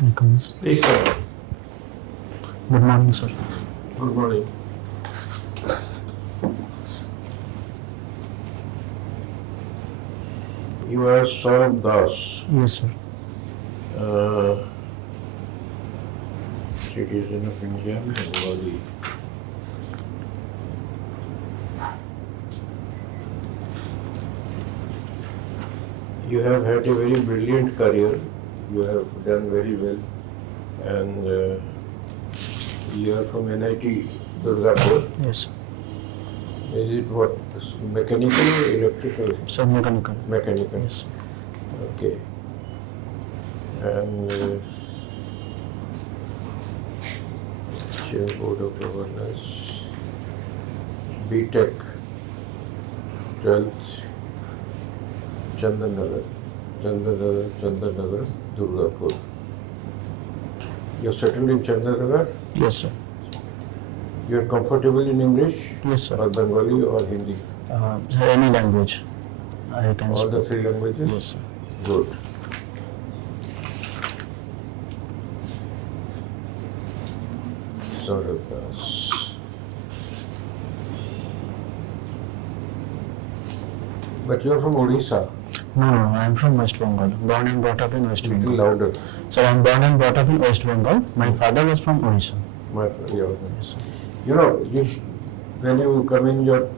Please, sir. Good morning, sir. Good morning. You are Sourab Das, Yes, sir. citizen of India, Bengali. You have had a very brilliant career. You have done very well, and you are from NIT Durgapur. Yes, sir. Is it what? Mechanical or electrical? Sir, mechanical. Mechanical. Yes. Okay. And Chair Board of Governors, B.Tech, 12th, Chandanagar, Durgapur. You're settled in Chandanagar? Yes, sir. You're comfortable in English? Yes, sir. Or Bengali or Hindi? Sir, any language I can All speak. the three languages? Yes, sir. Good. Sourab Das. But you're from Odisha. No, I am from West Bengal. Born and brought up in West Little Bengal. louder. Sir, I am born and brought up in West Bengal. My father was from Odisha. Yeah. Yes, sir. You know, when you come in, you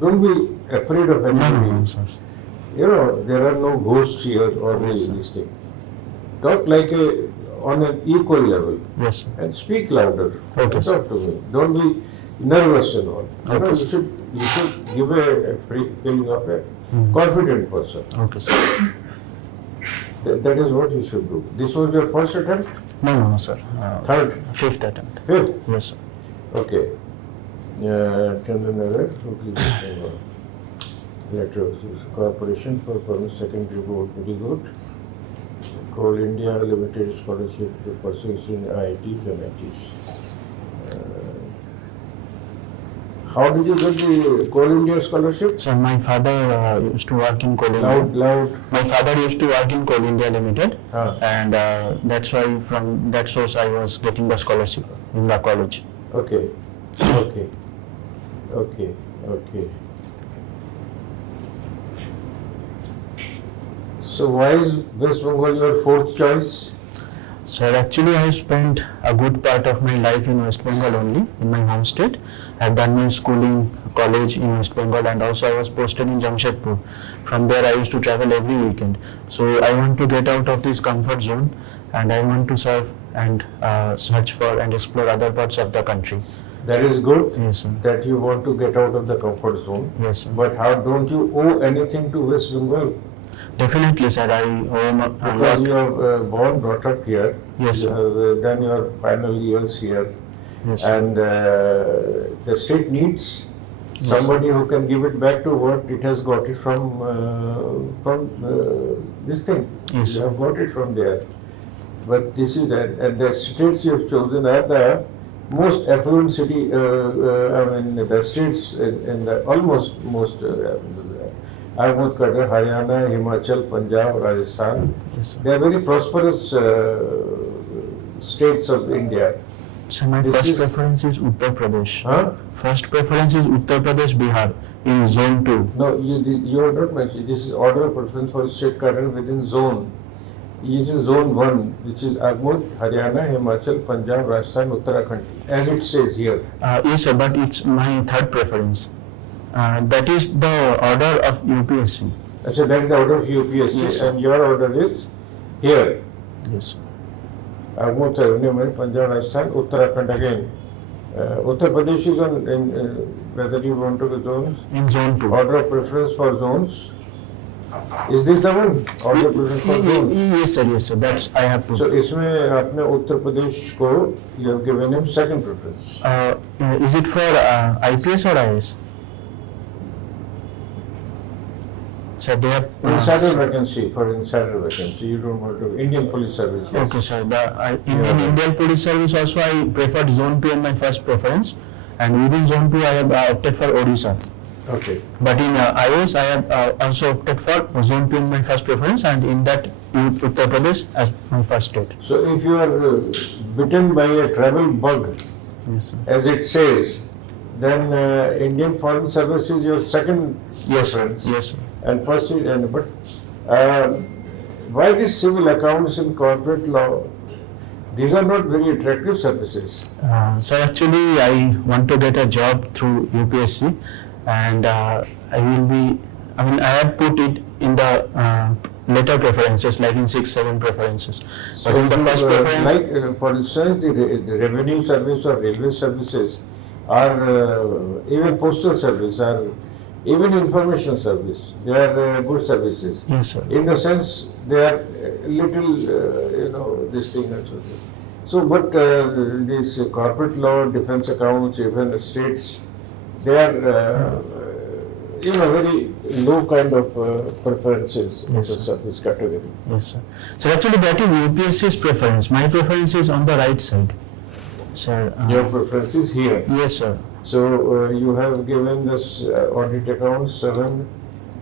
don't be afraid of anybody. No, sir. You know, there are no ghosts here or this thing. Talk like on an equal level Yes, sir. and speak louder. Okay, sir. Talk to me. Don't be nervous and all. You know, Okay, you should give a free feeling of a confident person. Okay, sir. That is what you should do. This was your first attempt? No, sir. Third? Fifth attempt. Fifth? Yes, sir. Okay. Chandanagar, letter of corporation for permit secondary board, very good. Coal India Limited scholarship pursues in IITs and ITs. How did you get the Coal India scholarship? So my father used to work in Coal India. Loud. My father used to work in Coal India Limited, Ah. and that's why from that source I was getting the scholarship in the college. Okay. Okay. So why is West Bengal your fourth choice? Sir, actually I spent a good part of my life in West Bengal only, in my home state. I have done my schooling, college in West Bengal, and also I was posted in Jamshedpur. From there I used to travel every weekend. So I want to get out of this comfort zone, and I want to serve and search for and explore other parts of the country. That is good. Yes, sir. That you want to get out of the comfort zone. Yes, sir. But how don't you owe anything to West Bengal? Definitely, sir. I owe a Because lot. you have born, brought up here. Yes, You sir. have done your final years here. Yes, sir. And the state needs Yes, somebody who can give it back to what it has got it from this thing. Yes, You sir. have got it from there. But this is and the states you have chosen are the most affluent city. The states in the almost most. I would consider Haryana, Himachal, Punjab, Rajasthan. Yes, sir. They are very prosperous states of India. So my This first is- preference is Uttar Pradesh. Huh? First preference is Uttar Pradesh, Bihar in zone 2. No, you are not mentioning. This is order of preference for state cadre within zone. It is zone 1, which is Agmud, Haryana, Himachal, Punjab, Rajasthan, Uttarakhand, as it says here. Yes, sir, but it's my third preference. That is the order of UPSC. So that is the order of UPSC, Yes, sir. and your order is here. Yes, sir. Agmud, Haryana, Punjab, Rajasthan, Uttarakhand again. Uttar Pradesh is on whether you want to the zones. In zone 2. Order of preference for zones. Is this the one? Order of preference for zones. Yes, sir. That's I have So to. इसमें आपने उत्तर प्रदेश को you have given him second preference. Is it for IPS or IAS? Sir, they have. Insider vacancy, for insider vacancy, you don't want to, Indian Police Service. Yes. Okay, sir. In Indian Police Service also I preferred zone 2 in my first preference, and within zone 2 I have opted for Odisha. Okay. But in IAS, I have also opted for Zone 2 in my first preference, and in that Uttar Pradesh as my first state. So if you are bitten by a travel bug, Yes, sir. as it says, then Indian Foreign Service is your second Yes, preference. yes, sir. And first is, but why this civil accounts and corporate law? These are not very attractive services. So actually, I want to get a job through UPSC, and I will be. I mean, I have put it in the later preferences, like in 6-7 preferences. But in the you, first preference, like for instance, the revenue service or railway services, or even postal service, or even information service, they are good services. yes, sir. In the sense, they are little, this thing and so. So, but this corporate law, defense accounts, even the states, they are, very low kind of preferences in the Yes, sir. service category. Yes, sir. So actually, that is UPSC's preference. My preference is on the right side, sir. Your preference is here. Yes, sir. So, you have given this audit account 7,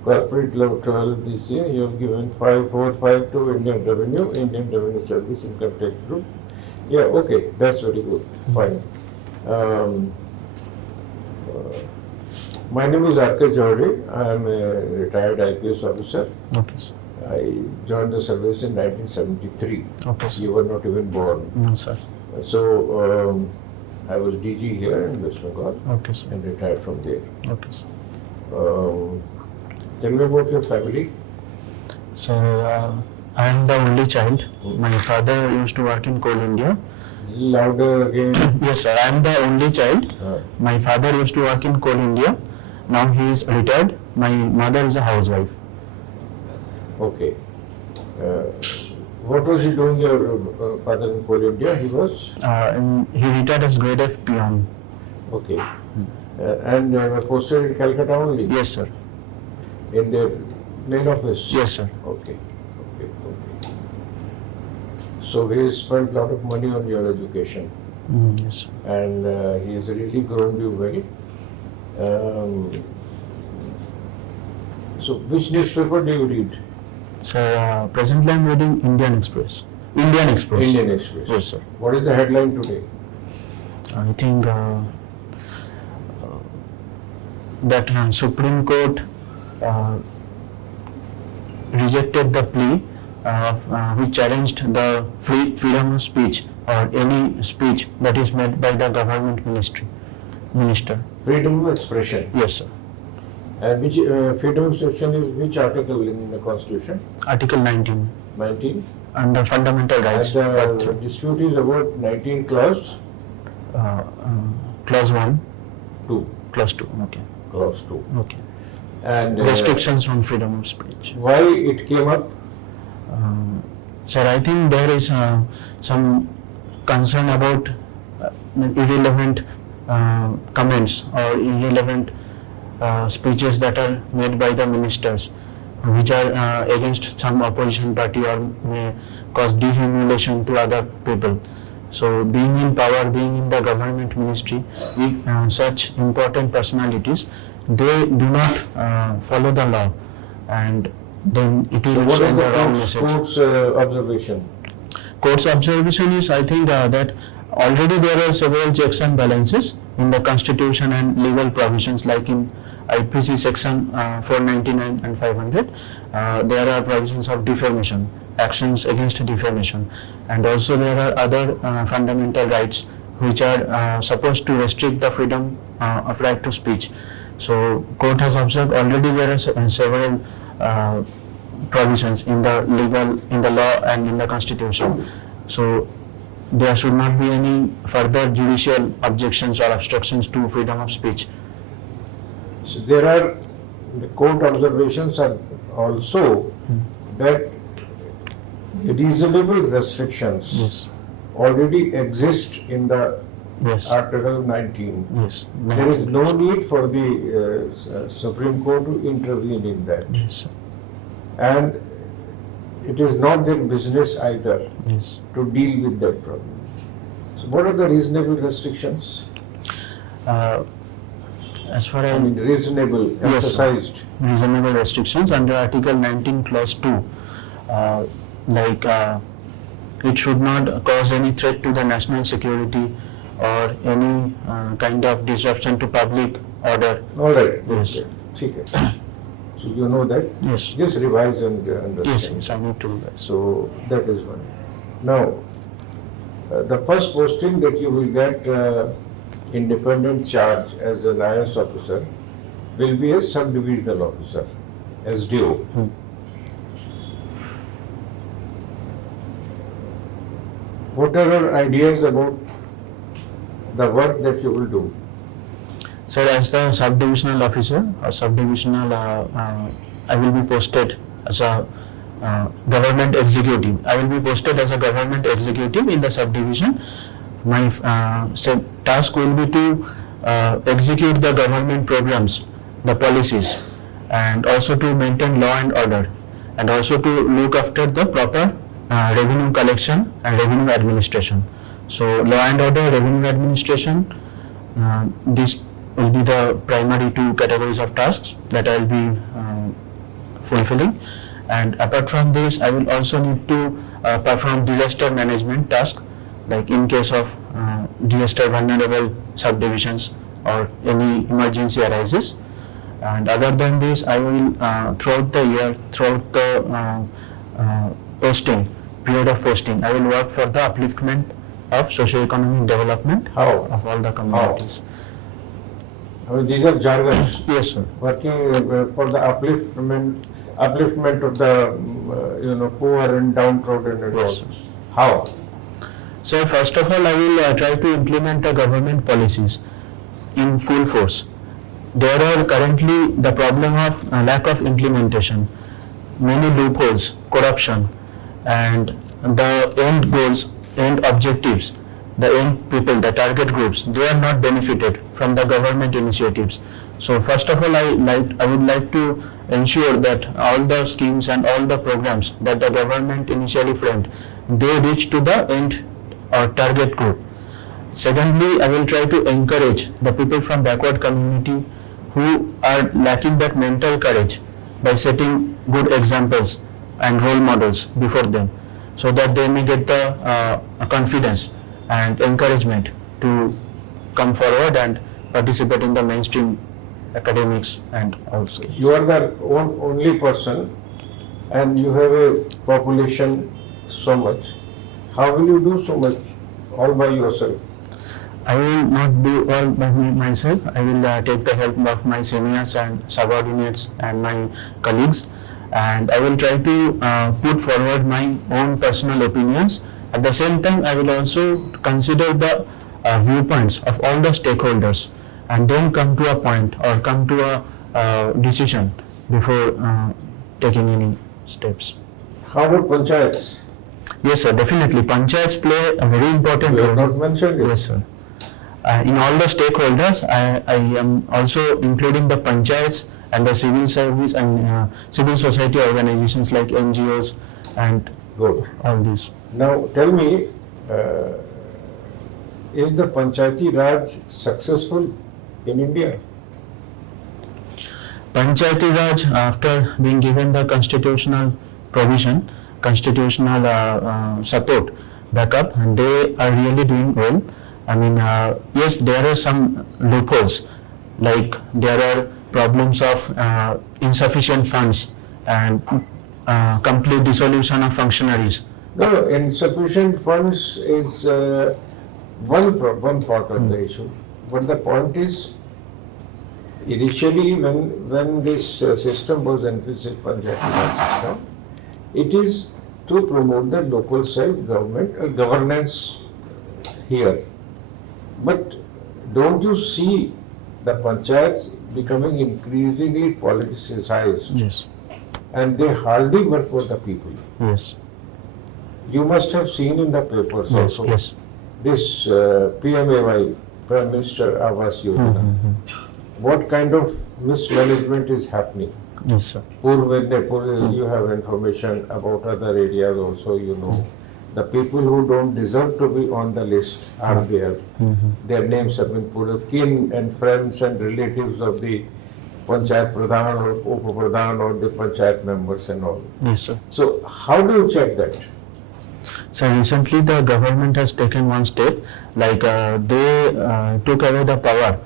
corporate law 12 this year. You have given 5, 4, 5 to Indian Revenue Service, Income Tax Group. Yeah, okay, that's very good. Fine. My name is R.K. Johri. I am a retired IPS officer. Okay, sir. I joined the service in 1973. Okay, sir. You were not even born. No, sir. So, I was DG here in West Bengal Okay, sir. and retired from there. Okay, sir. Tell me about your family. So I am the only child. My father used to work in Coal India. Louder again. Yes, sir. I am the only child. Uh, My father used to work in Coal India. Now he is retired. My mother is a housewife. okay. What was he doing, your father in Coal India? He was? And he retired as grade F peon. Okay. And posted in Calcutta only? Yes, sir. In their main office? Yes, sir. Okay. So he has spent a lot of money on your education, Yes, sir. and he has really grown you well. So which newspaper do you read? So presently I am reading Indian Express. Indian Express. Indian Express. Yes, sir. What is the headline today? I think that Supreme Court rejected the plea which challenged the freedom of speech or any speech that is made by the government minister. Freedom of expression. Yes, sir. And which freedom of expression is which article in the Constitution? Article 19 19. under fundamental rights. And Part the 3. dispute is about 19 clause Clause 1, 2. Clause 2. Okay. Clause 2. Okay. And Restrictions on freedom of speech. why it came up? Sir, I think there is some concern about irrelevant comments or irrelevant speeches that are made by the ministers, which are against some opposition party or may cause dehumiliation to other people. So, being in power, being in the government ministry, such important personalities, they do not follow the law, and then it So will what is send the wrong the message. court's observation? Court's observation is, I think, that already there are several checks and balances in the constitution and legal provisions, like in IPC section 499 and 500. There are provisions of defamation, actions against defamation, and also there are other fundamental rights which are supposed to restrict the freedom of right to speech. So, court has observed already there are several provisions in the law and in the constitution. So there should not be any further judicial objections or obstructions to freedom of speech. So there are, the court observations are also that reasonable restrictions Yes. already exist in the Yes. Article 19. Yes. There is no need for the Supreme Court to intervene in that. Yes. And it is not their business either Yes. to deal with that problem. So what are the reasonable restrictions? As far I as mean, reasonable, Yes, sir. emphasized. reasonable restrictions under Article 19 Clause 2, uh, like it should not cause any threat to the national security or any kind of disruption to public order. All right. Yes. Okay. So you know that? Yes. Just revise and understand. Yes, I need to do that. So that is one. Now, the first posting that you will get independent charge as an IAS officer will be a subdivisional officer, SDO. What are your ideas about the work that you will do? Sir, as the subdivisional officer or subdivisional, I will be posted as a government executive. I will be posted as a government executive in the subdivision. My task will be to execute the government programs, the policies, and also to maintain law and order, and also to look after the proper revenue collection and revenue administration. So law and order, revenue administration, these will be the primary two categories of tasks that I will be fulfilling. And apart from this, I will also need to perform disaster management task, like in case of disaster vulnerable subdivisions or any emergency arises. And other than this, I will throughout the year, throughout the period of posting, I will work for the upliftment of socio-economic development How? of all the communities. I mean, these are jargons. Yes, sir. Working for the upliftment of the poor and downtrodden and Yes, all. How? So first of all, I will try to implement the government policies in full force. There are currently the problem of lack of implementation, many loopholes, corruption, and the end goals, end objectives, the end people, the target groups, they are not benefited from the government initiatives. So first of all, I would like to ensure that all the schemes and all the programs that the government initially framed, they reach to the end or target group. Secondly, I will try to encourage the people from backward community who are lacking that mental courage by setting good examples and role models before them, so that they may get the confidence and encouragement to come forward and participate in the mainstream academics and all skills. You are the only person and you have a population so much. How will you do so much all by yourself? I will not do all by myself. I will take the help of my seniors and subordinates and my colleagues, and I will try to put forward my own personal opinions. At the same time, I will also consider the viewpoints of all the stakeholders and then come to a point or come to a decision before taking any steps. How about panchayats? Yes, sir, definitely. Panchayats play a very important You have role. not mentioned it. Yes, sir. In all the stakeholders, I am also including the panchayats and the civil service and civil society organizations like NGOs and Good. all these. Now tell me, is the Panchayati Raj successful in India? Panchayati Raj, after being given the constitutional provision, constitutional support, backup, and they are really doing well. I mean, yes, there are some loopholes, like there are problems of insufficient funds and complete dissolution of functionaries. No, insufficient funds is one part of the issue. But the point is, initially when this system was envisaged, Panchayati Raj system, it is to promote the local self-government governance here. But don't you see the panchayats becoming increasingly politicized? Yes. And they hardly work for the people. Yes. You must have seen in the papers Yes. also Yes. this PMAY, Prime Minister Awas Yojana. What kind of mismanagement is happening? Yes, sir. You have information about other areas also, you know. The people who don't deserve to be on the list are there. Their names have been put, kin and friends and relatives of the Panchayat Pradhan or Upa Pradhan or the Panchayat members and all. Yes, sir. So how do you check that? So recently the government has taken one step, like they took away the power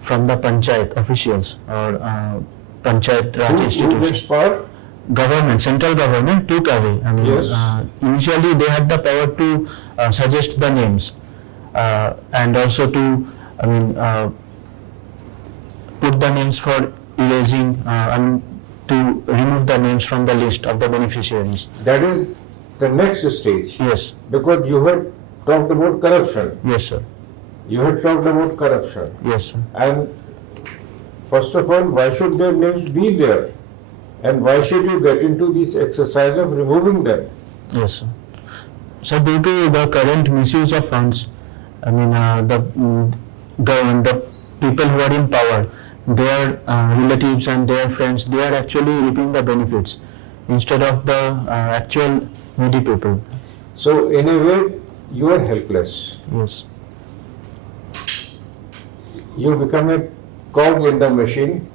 from the Panchayat officials or Panchayat Raj Who gets institutions. power? Government, central government took away. I mean, Yes. initially they had the power to suggest the names and also to, I mean, put the names for erasing, to remove the names from the list of the beneficiaries. That is the next stage. Yes, Because you had talked about corruption. yes, sir. You had talked about corruption. Yes, sir. And first of all, why should their names be there? And why should you get into this exercise of removing them? Yes, sir. So due to the current misuse of funds, I mean, the people who are in power, their relatives and their friends, they are actually reaping the benefits instead of the actual needy people. So in a way, you are helpless. Yes, You become a cog in the machine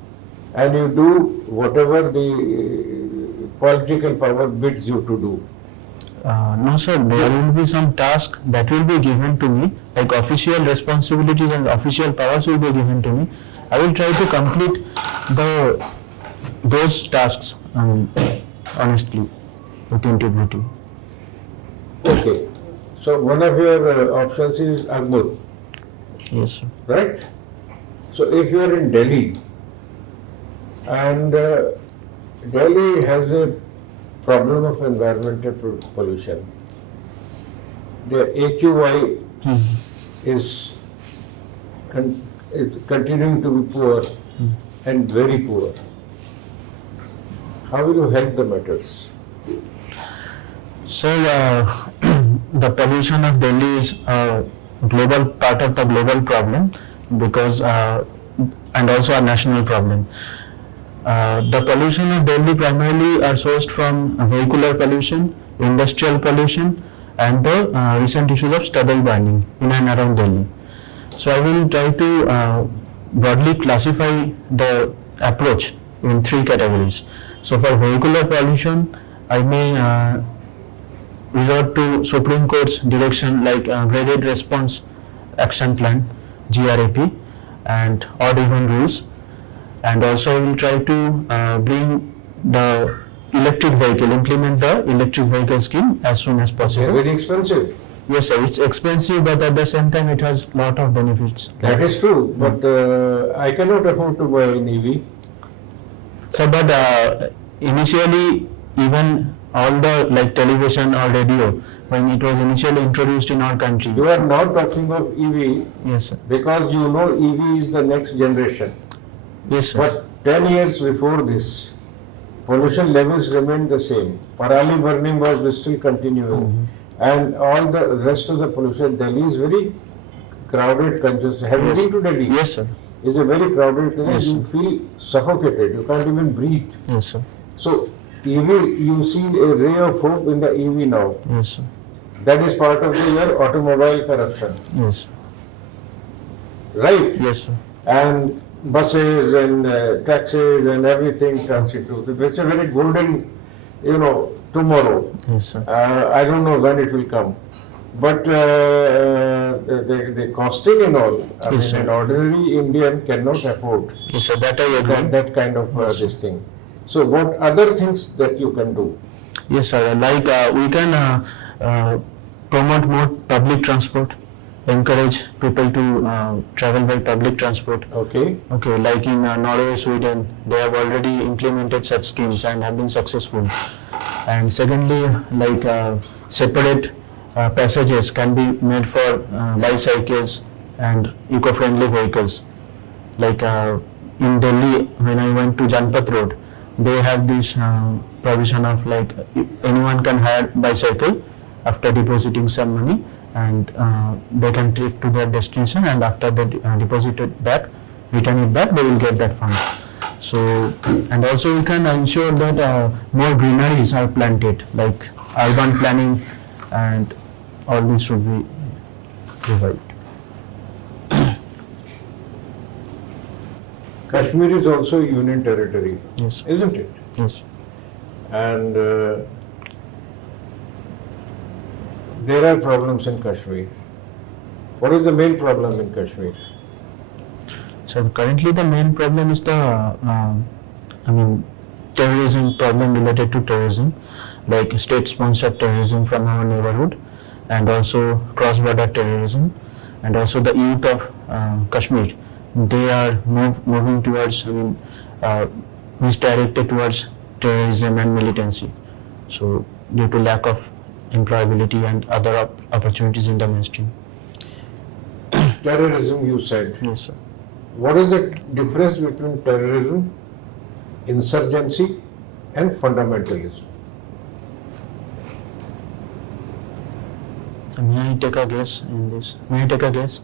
and you do whatever the political power bids you to do. no, sir. There will be some task that will be given to me, like official responsibilities and official powers will be given to me. I will try to complete those tasks honestly, with integrity. Okay. So one of your options is Akbar, Yes, sir. right? So if you are in Delhi and Delhi has a problem of environmental pollution, their AQI is continuing to be poor and very poor. How will you help the matters? So the pollution of Delhi is a global part of the global problem because and also a national problem. The pollution of Delhi primarily are sourced from vehicular pollution, industrial pollution, and the recent issues of stubble burning in and around Delhi. So I will try to broadly classify the approach in three categories. So for vehicular pollution, I may resort to Supreme Court's direction like Graded Response Action Plan, GRAP, and odd even rules. And also we will try to bring the electric vehicle, implement the electric vehicle scheme as soon as They're possible. very expensive. Yes, sir. It's expensive, but at the same time, it has lot of benefits. That is true, but I cannot afford to buy an EV. So, but initially, even all the like television or radio, when it was initially introduced in our country. You are now talking of EV Yes, sir. because you know EV is the next generation. Yes, sir. But 10 years before this, pollution levels remained the same. Parali burning was still continuing. And all the rest of the pollution, Delhi is very crowded, congested. Have you Yes. been to Delhi? Yes, sir. It's a very crowded place. Yes, You feel suffocated. You can't even breathe. Yes, sir. So, EV, you see a ray of hope in the EV now. Yes, sir. That is part of your automobile corruption, Yes. right? Yes, sir. And buses and taxis and everything turns into. It's a very golden, tomorrow. Yes, sir. I don't know when it will come. But the costing and all, Yes, sir. an ordinary Indian cannot afford Yes, sir. That I agree. that kind of this thing. So what other things that you can do? Yes, sir. Like we can promote more public transport, encourage people to travel by public transport. Okay. Okay, like in Norway, Sweden, they have already implemented such schemes and have been successful. And secondly, like separate passages can be made for bicycles and eco-friendly vehicles. Like in Delhi, when I went to Janpat Road, they have this provision of like anyone can hire bicycle after depositing some money, and they can take to their destination, and after they deposit it back, return it back, they will get that fund. So, and also we can ensure that more greeneries are planted, like urban planning and all this should be revived. Kashmir is also a union territory, Yes. isn't it? Yes. And there are problems in Kashmir. What is the main problem in Kashmir? So currently the main problem is the, terrorism problem related to terrorism, like state-sponsored terrorism from our neighborhood, and also cross-border terrorism, and also the youth of Kashmir. They are moving towards, misdirected towards terrorism and militancy. So due to lack of employability and other opportunities in the mainstream. Terrorism, you said. Yes, sir. What is the difference between terrorism, insurgency, and fundamentalism? So may I take a guess in this? May I take a guess?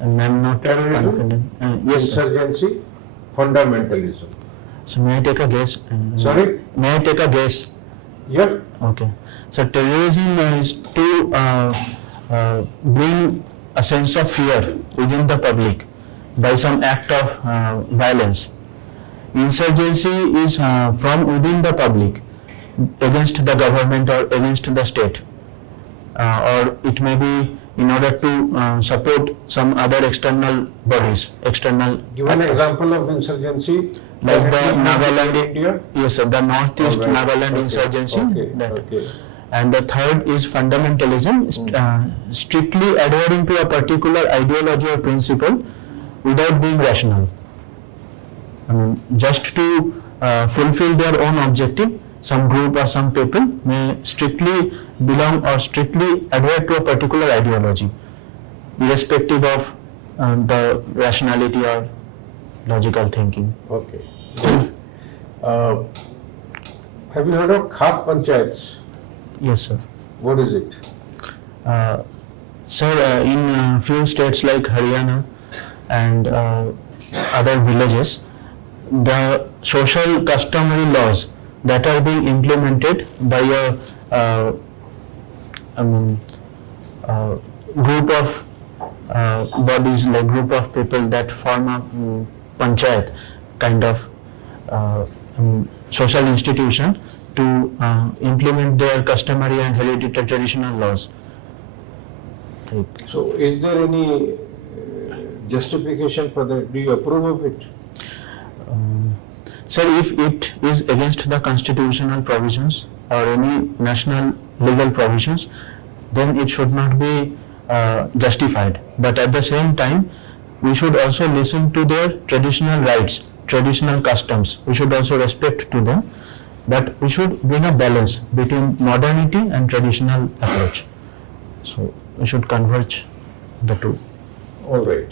And I'm not Terrorism, confident. Yes, sir. Insurgency, fundamentalism. So may I take a guess? Sorry? May I take a guess? Yeah. Okay. So terrorism is to bring a sense of fear within the public by some act of violence. Insurgency is from within the public against the government or against the state, or it may be in order to support some other external bodies, external. Give an example of insurgency. Like the in Nagaland, India. Yes, sir, the northeast All right. Nagaland Okay. insurgency. Okay. that. Okay. And the third is fundamentalism, strictly adhering to a particular ideology or principle without being rational. Just to fulfill their own objective, some group or some people may strictly belong or strictly adhere to a particular ideology, irrespective of the rationality or logical thinking. Okay. Have you heard of Khap Panchayats? Yes, sir. What is it? Sir, in few states like Haryana and other villages, the social customary laws that are being implemented by a group of bodies, like group of people that form a panchayat kind of social institution to implement their customary and hereditary traditional laws. So, is there any justification for that? Do you approve of it? Sir, if it is against the constitutional provisions or any national legal provisions, then it should not be justified. But at the same time, we should also listen to their traditional rights, traditional customs. We should also respect to them. But we should bring a balance between modernity and traditional approach. So we should converge the two. All right.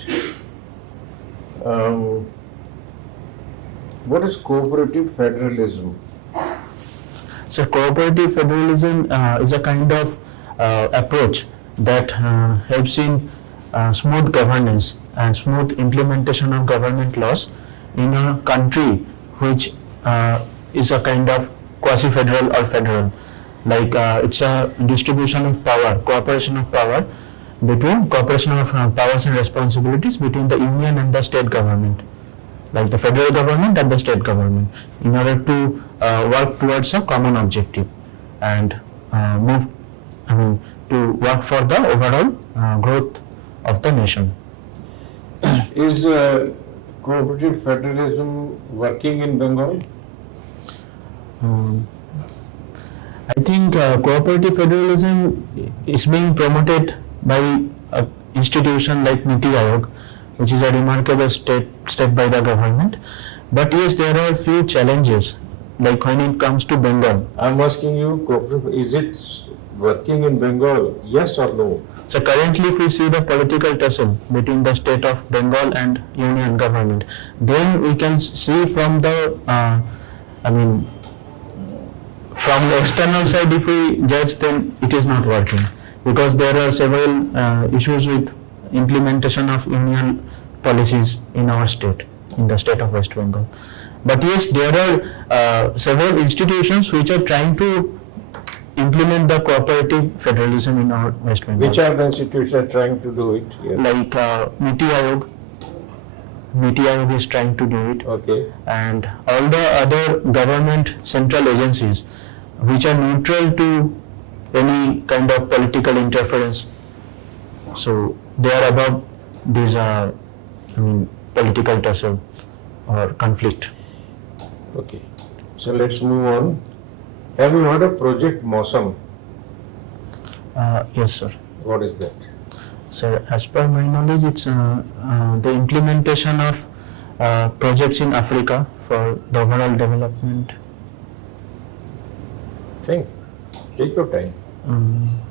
What is cooperative federalism? So cooperative federalism is a kind of approach that helps in smooth governance and smooth implementation of government laws in a country which is a kind of quasi-federal or federal. Like it's a distribution of power, cooperation of power between cooperation of powers and responsibilities between the union and the state government, like the federal government and the state government, in order to work towards a common objective and to work for the overall growth of the nation. Is cooperative federalism working in Bengal? I think cooperative federalism is being promoted by an institution like Niti Aayog, which is a remarkable step by the government. But yes, there are a few challenges, like when it comes to Bengal. I'm asking you, is it working in Bengal? Yes or no? So currently, if we see the political tussle between the state of Bengal and union government, then we can see from the, from the external side, if we judge, then it is not working, because there are several issues with implementation of union policies in our state, in the state of West Bengal. But yes, there are several institutions which are trying to implement the cooperative federalism in our West Bengal. Which are the institutions trying to do it here? Like NITI Aayog. NITI Aayog is trying to do it. Okay. And all the other government central agencies which are neutral to any kind of political interference. So they are above these political tussle or conflict. Okay. So let's move on. Have you heard of Project Mosam? Yes, sir. What is that? Sir, as per my knowledge, it's the implementation of projects in Africa for the overall development. Think. Take your time.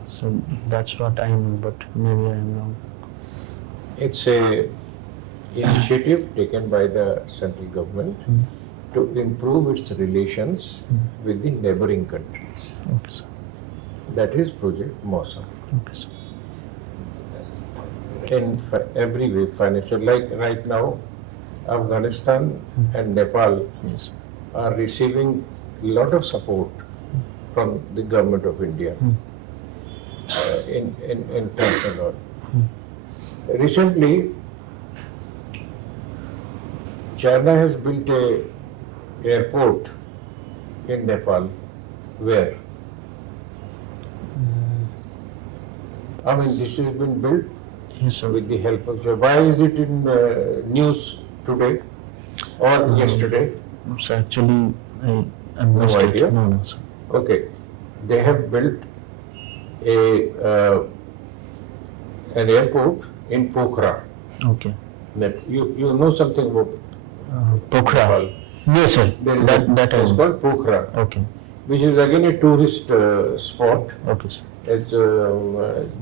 So that's what I know, but maybe I am wrong. It's a initiative taken by the central government to improve its relations with the neighboring countries. Okay, sir. That is Project Mosam. Okay, sir. In every way, financial, like right now, Afghanistan and Nepal Yes. are receiving a lot of support from the government of India in terms and all. Recently, China has built a airport in Nepal. Where? I mean, this has been built Yes, sir. with the help of. Why is it in news today or yesterday? So actually, I'm No missed it. idea? No, sir. Okay, they have built an airport in Pokhara. Okay. You know something about Pokhara. Nepal? Yes, sir. There is That I it's know. called Pokhara, Okay. which is again a tourist spot. Okay, sir. It's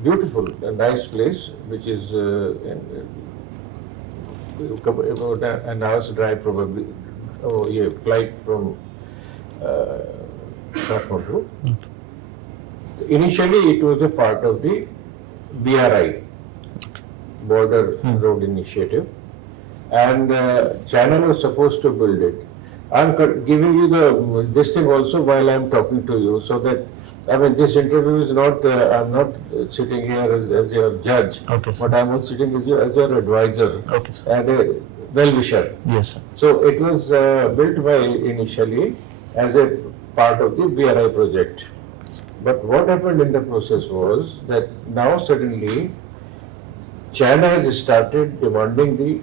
beautiful, a nice place, which is about an hour's drive probably. Oh, yeah, flight from Kathmandu. Initially, it was a part of the BRI, Border Road Initiative, and China was supposed to build it. I'm giving you this thing also while I'm talking to you, so that this interview is not. I'm not sitting here as your judge, Okay, sir. but I'm also sitting as your advisor Okay, sir. and a well-wisher. Yes, sir. So it was built by initially as a part of the BRI project. But what happened in the process was that now suddenly China has started demanding the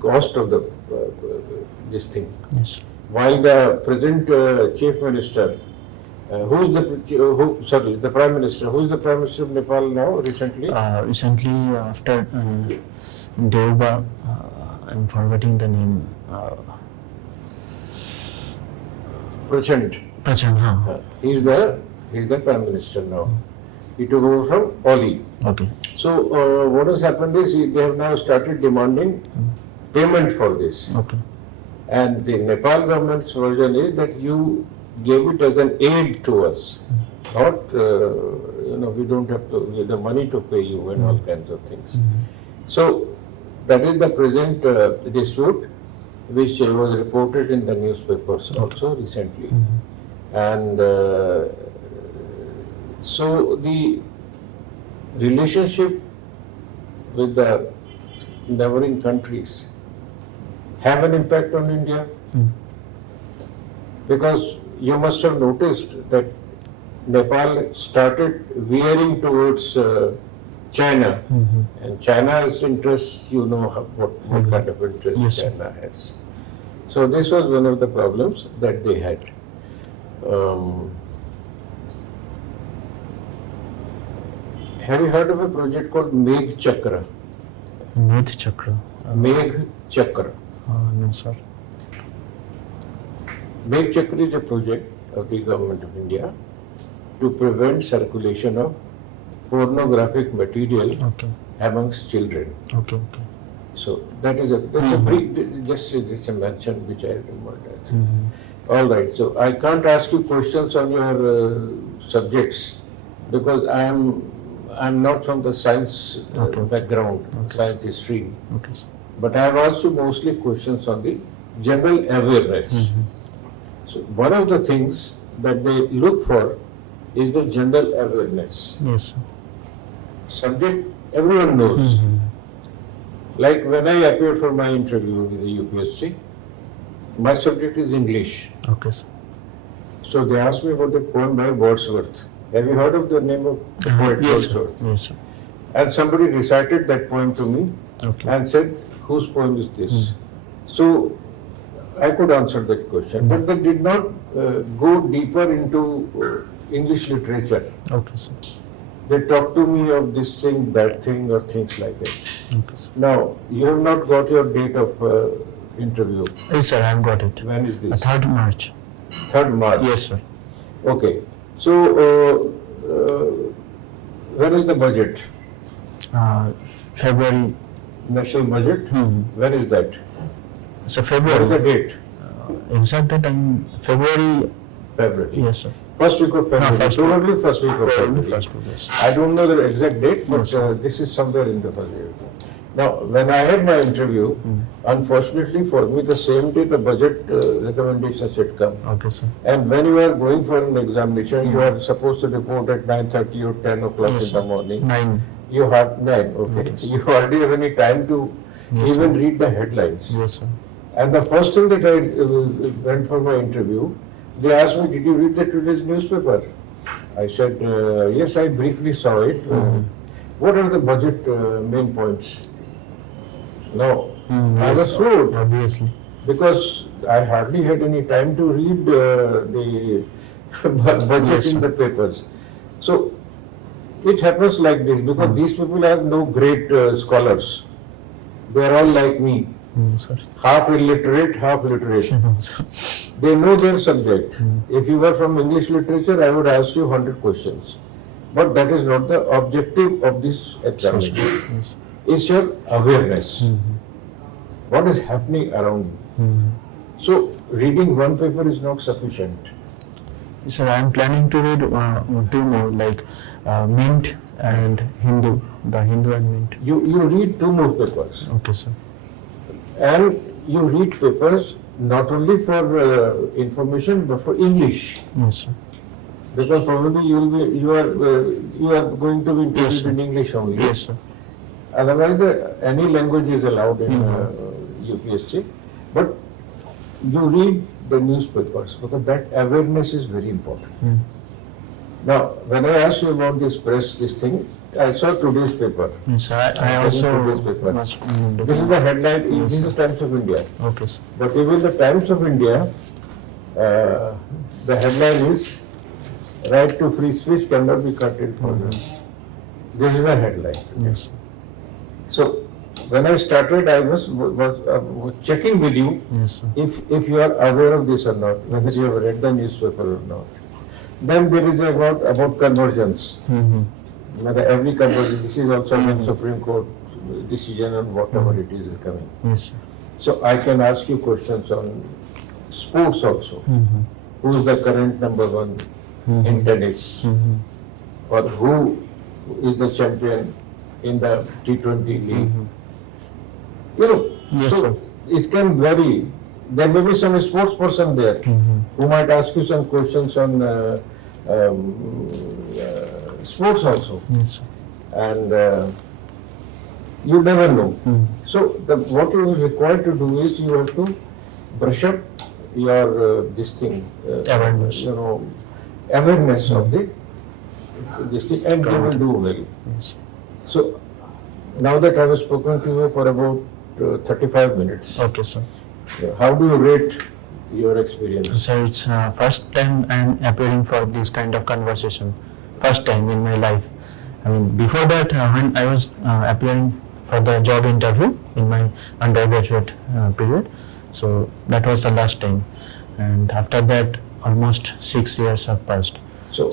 cost of the this thing. Yes. While the present chief minister, the prime minister, who is the prime minister of Nepal now recently? Recently, after Deuba, I'm forgetting the name. Prachand. Prachand, He's the prime minister now. He took over from Oli. Okay. So what has happened is they have now started demanding payment for this. Okay. And the Nepal government's version is that you gave it as an aid to us, not we don't have to give the money to pay you and all kinds of things. So that is the present dispute, which was reported in the newspapers also recently. And so the relationship with the neighboring countries have an impact on India, because you must have noticed that Nepal started veering towards China, and China's interests, what kind of interest Yes. China has. So this was one of the problems that they had. Have you heard of a project called Megh Chakra? Myth Chakra. Megh Chakra. No, sir. Megh Chakra is a project of the government of India to prevent circulation of pornographic material Okay. amongst children. Okay. So that's a brief, just a mention which I remember. All right. So I can't ask you questions on your subjects because I'm not from the science background, science history. Okay, sir. But I have asked you mostly questions on the general awareness. So one of the things that they look for is the general awareness. Yes, sir. Subject everyone knows. Mhm. Like when I appeared for my interview with the UPSC, my subject is English. Okay, sir. So they asked me about the poem by Wordsworth. Have you heard of the name of the poet Yes, sir. Wordsworth? Yes, sir. And somebody recited that poem to me Okay. and said, whose poem is this? So I could answer that question, but they did not go deeper into English literature. Okay, sir. They talked to me of this thing, that thing, or things like that. Okay, sir. Now, you have not got your date of interview. Yes, sir, I have got it. When is this? 3rd March. 3rd March. Yes, sir. Okay. So, when is the budget? February. National budget? Hmm. When is that? So What is the February. date? Exact date in February. February. Yes, sir. First week of February. first week. Probably first week of Probably February. first week. Yes. I don't know the exact date, but Yes, sir. this is somewhere in the first week. Now, when I had my interview, unfortunately for me, the same day the budget recommendations had come. Okay, sir. And when you are going for an examination, you are supposed to report at 9:30 or 10 o'clock Yes, in the sir. morning. 9. You have 9, okay. Yes. You hardly have any time to Yes, even sir. read the headlines. Yes, sir. And the first thing that I went for my interview, they asked me, did you read the today's newspaper? I said, yes, I briefly saw it. What are the budget main points? Now, I Yes, was floored obviously. because I hardly had any time to read the budget Yes, in sir. the papers. So, it happens like this because these people are no great scholars. They are all like me, Sir. half illiterate, half literate. Sir. They know their subject. If you were from English literature, I would ask you 100 questions. But that is not the objective of this examination. Yes. It's your awareness. What is happening around you. So, reading one paper is not sufficient. Sir, I am planning to read 2 more, like Mint and Hindu, the Hindu and Mint. You read 2 more papers. Okay, sir. And you read papers not only for information but for English. Yes, sir. Because probably you are going to be Yes, interviewed sir. in English only. Yes, sir. Otherwise, any language is allowed in UPSC. But you read the newspapers because that awareness is very important. Now, when I asked you about this press, this thing, I saw today's paper. Yes, sir. I I'm also taking today's paper. was. This is the headline. Yes, This sir. is Times of India. Okay, sir. But even the Times of India, the headline is "Right to free speech cannot be curtailed further." This is the headline. Yes, sir. So, when I started, I was checking with you Yes, sir. if you are aware of this or not, whether you have read the newspaper or not. Then there is about conversions. Whether every conversion, this is also a Supreme Court decision on whatever it is coming. Yes, sir. So I can ask you questions on sports also. Who is the current number 1 in tennis? Or who is the champion in the T20 league? You know, Yes, so sir. it can vary. There may be some sports person there who might ask you some questions on sports also. Yes, sir. And you never know. So what you are required to do is you have to brush up your this thing, Awareness. you know, awareness of this thing, and you will do well. Yes. So now that I have spoken to you for about 35 minutes, Okay, sir. how do you rate your experience? So it's first time I'm appearing for this kind of conversation. First time in my life. I mean, before that, when I was appearing for the job interview in my undergraduate period, so that was the last time. And after that, almost 6 years have passed. So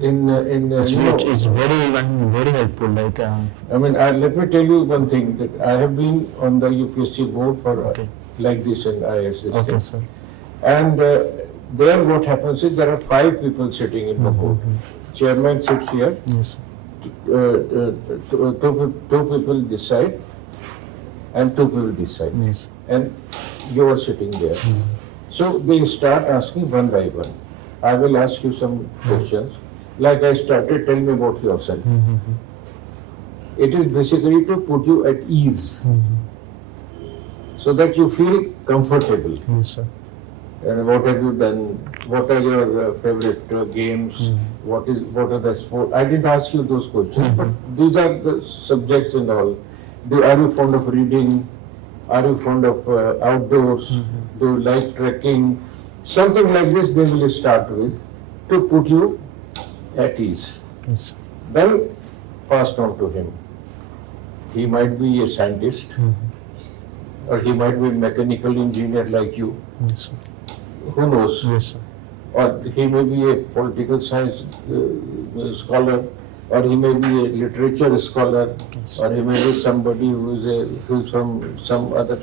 in It's, you know, it's very helpful. Like, I mean, let me tell you one thing, that I have been on the UPSC board for Okay. like this in IAS. this okay, thing. sir. And there what happens is there are 5 people sitting in the board. Chairman sits here, Yes. two people this side and 2 people this side. Yes. And you are sitting there. So they start asking one by one. I will ask you some questions. like I started, tell me about yourself. Mm-hmm. It is basically to put you at ease Mm-hmm. so that you feel comfortable. Yes, sir. And what have you done? What are your favorite games? Mm-hmm. What are the sport? I didn't ask you those questions, Mhm. but these are the subjects and all. Are you fond of reading? Are you fond of outdoors? Mhm. Do you like trekking? Something like this they will start with to put you at ease. Yes, sir. Then passed on to him. He might be a scientist Mm-hmm. or he might be a mechanical engineer like you. Yes, sir. Who knows? Yes, sir. Or he may be a political science scholar, or he may be a literature scholar, Yes. or he may be somebody who's from some other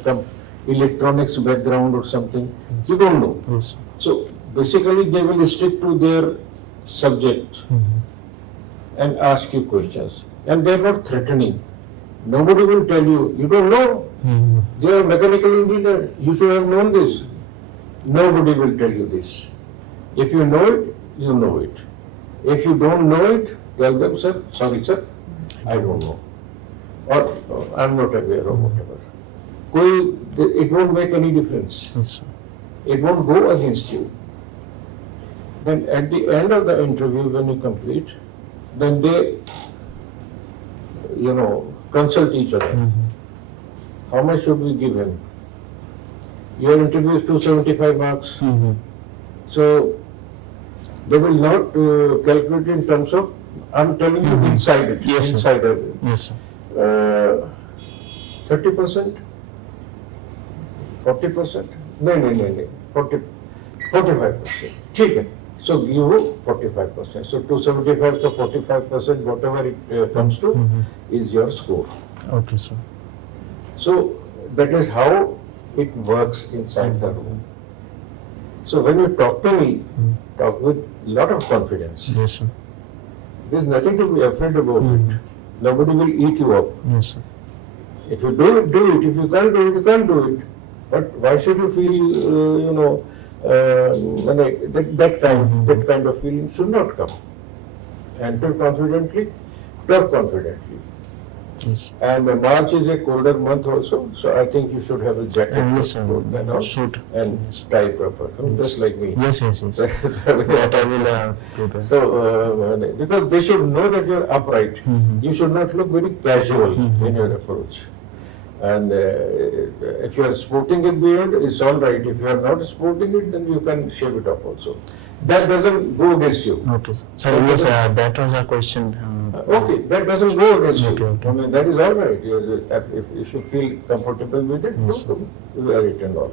electronics background or something. You don't know. Yes, sir. So basically, they will stick to their subject Mm-hmm. and ask you questions, and they're not threatening. Nobody will tell you, you don't know. Mm-hmm. They are mechanical engineer. You should have known this. Nobody will tell you this. If you know it, you know it. If you don't know it, tell them, sir, sorry, sir, I don't know. Or I'm not aware or whatever. It won't make any difference. Yes, sir. It won't go against you. Then at the end of the interview, when you complete, then they, consult each other. Mm-hmm. How much should we give him? Your interview is 275 marks. Mm-hmm. So they will not calculate in terms of, I'm telling you Mhm. inside it, Yes, sir. inside of it. Yes, sir. 30%, 40%, no, 45%. ठीक है. So give 45%. So 275 to 45%, whatever it comes to, Mhm. is your score. Okay, sir. So that is how it works inside the room. So when you talk to me, Mm. talk with lot of confidence. Yes, sir. There's nothing to be afraid about Mhm. it. Nobody will eat you up. Yes, sir. If you do it, do it. If you can't do it, you can't do it. But why should you feel, that kind of feeling should not come. Enter confidently, talk confidently. Yes. And March is a colder month also, so I think you should have a jacket Yes, sir. and all, Shoot. and Yes. tie proper, just like me. Yes, yes, yes. That I will prepare. So, because they should know that you are upright. Mhm. You should not look very casual Mhm. in your approach. And if you are sporting a beard, it's all right. If you are not sporting it, then you can shave it off also. That doesn't go against you. Okay, sir. So, yes, that was a question. Okay, that doesn't go against Okay, you. okay. I mean, that is all right. If you feel comfortable with it, Yes, do wear it and all.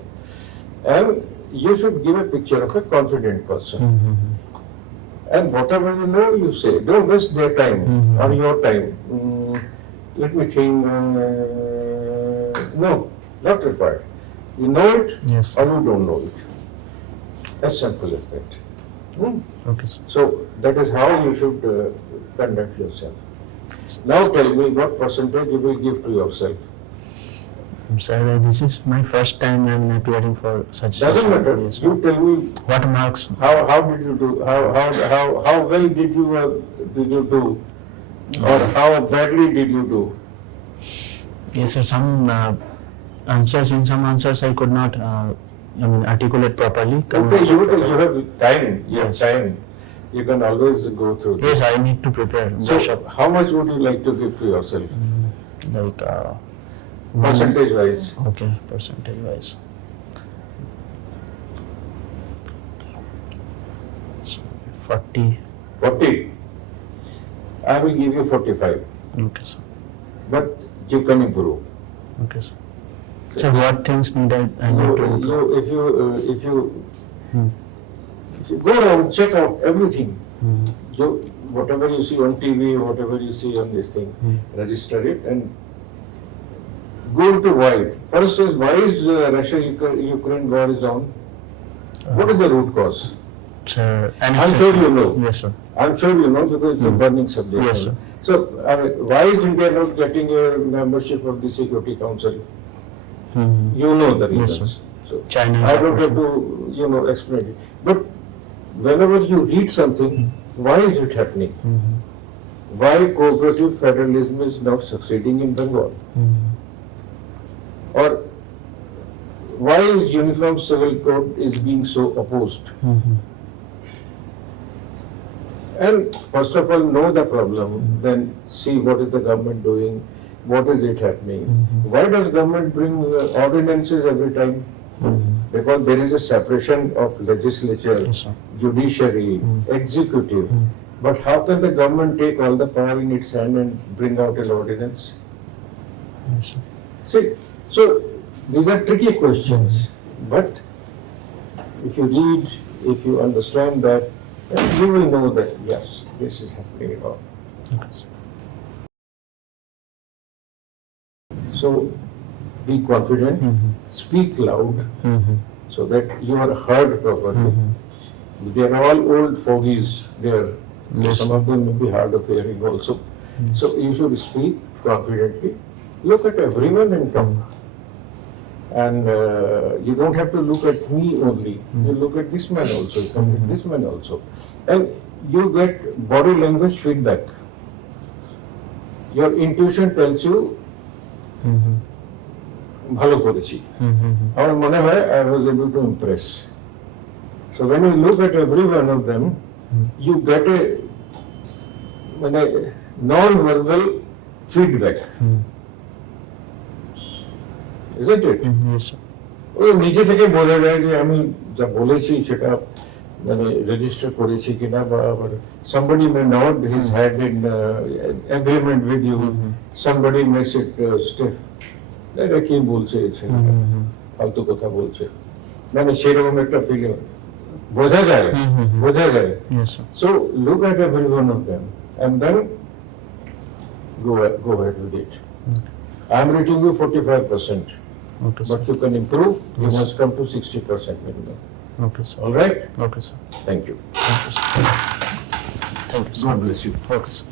And you should give a picture of a confident person. Mm-hmm. And whatever you know, you say. Don't waste their time Mhm. or your time. Let me think. No, not required. You know it Yes. or you don't know it. As simple as that. Okay, sir. So that is how you should conduct yourself. Now tell me what percentage you will give to yourself. Sir, this is my first time I am appearing for such. Doesn't matter. Yes. You tell me What marks? how did you do? How well did you do? Or how badly did you do? Yes, sir. Some answers, in some answers I could not, articulate properly. Okay, you have time. You have Yes. time. You can always go through Yes, this. I need to prepare. So how much would you like to give to yourself? Like Percentage wise. Okay, percentage wise. So, 40. 40. I will give you 45. Okay, sir. But you can improve. Okay, sir. So what things need I need to improve? If you Hmm. go around, check out everything. Hmm. Whatever you see on TV, whatever you see on this thing, Hmm. register it and go into why. For instance, why is Russia-Ukraine war is on? What is the root cause? Sir, I'm sure you know. Yes, sir. I'm sure you know because it's a Hmm. burning subject. Yes, sir. So, why is India not getting a membership of the Security Council? Hmm. You know the Yes, reasons. So, China is I don't have opposing. to, explain it. But whenever you read something, Why is it happening? Why cooperative federalism is not succeeding in Bengal? Or why is uniform civil code is being so opposed? And first of all, know the problem, then see what is the government doing, what is it happening. Why does government bring ordinances every time? Because there is a separation of legislature, Yes, sir. judiciary, executive. But how can the government take all the power in its hand and bring out an ordinance? Yes, sir. See, so these are tricky questions. But if you read, if you understand that, then you will know that yes, this is happening at all. Okay, sir. So be confident, speak loud so that you are heard properly. They are all old fogies there. Yes. Some of them may be hard of hearing also. So you should speak confidently. Look at everyone and talk. And you don't have to look at me only. You look at this man also, you come at this man also. And you get body language feedback. Your intuition tells you, ভালো করেছি আমার মনে হয় I was able to impress. So when you look at every one of them, you get a non-verbal feedback. Isn't it? Yes, sir. ওই নিজে থেকে বোঝা যায় যে আমি যা বলেছি সেটা রেজিস্টার করেছি কিনা বা somebody may nod his head in agreement with you, somebody may sit stiff. এটা কি বলছে ছেলেটা ফালতু কথা বলছে সেরকম একটা ফিলিং বোঝা যায় Yes, sir. So look at every one of them and then go ahead with it. I am rating you 45%, Okay, sir. but you can improve. You Yes. must come to 60% minimum. Okay, sir. All right? Okay, sir. Thank you. Thank you, sir. Thank you, sir. God bless you. Okay, sir.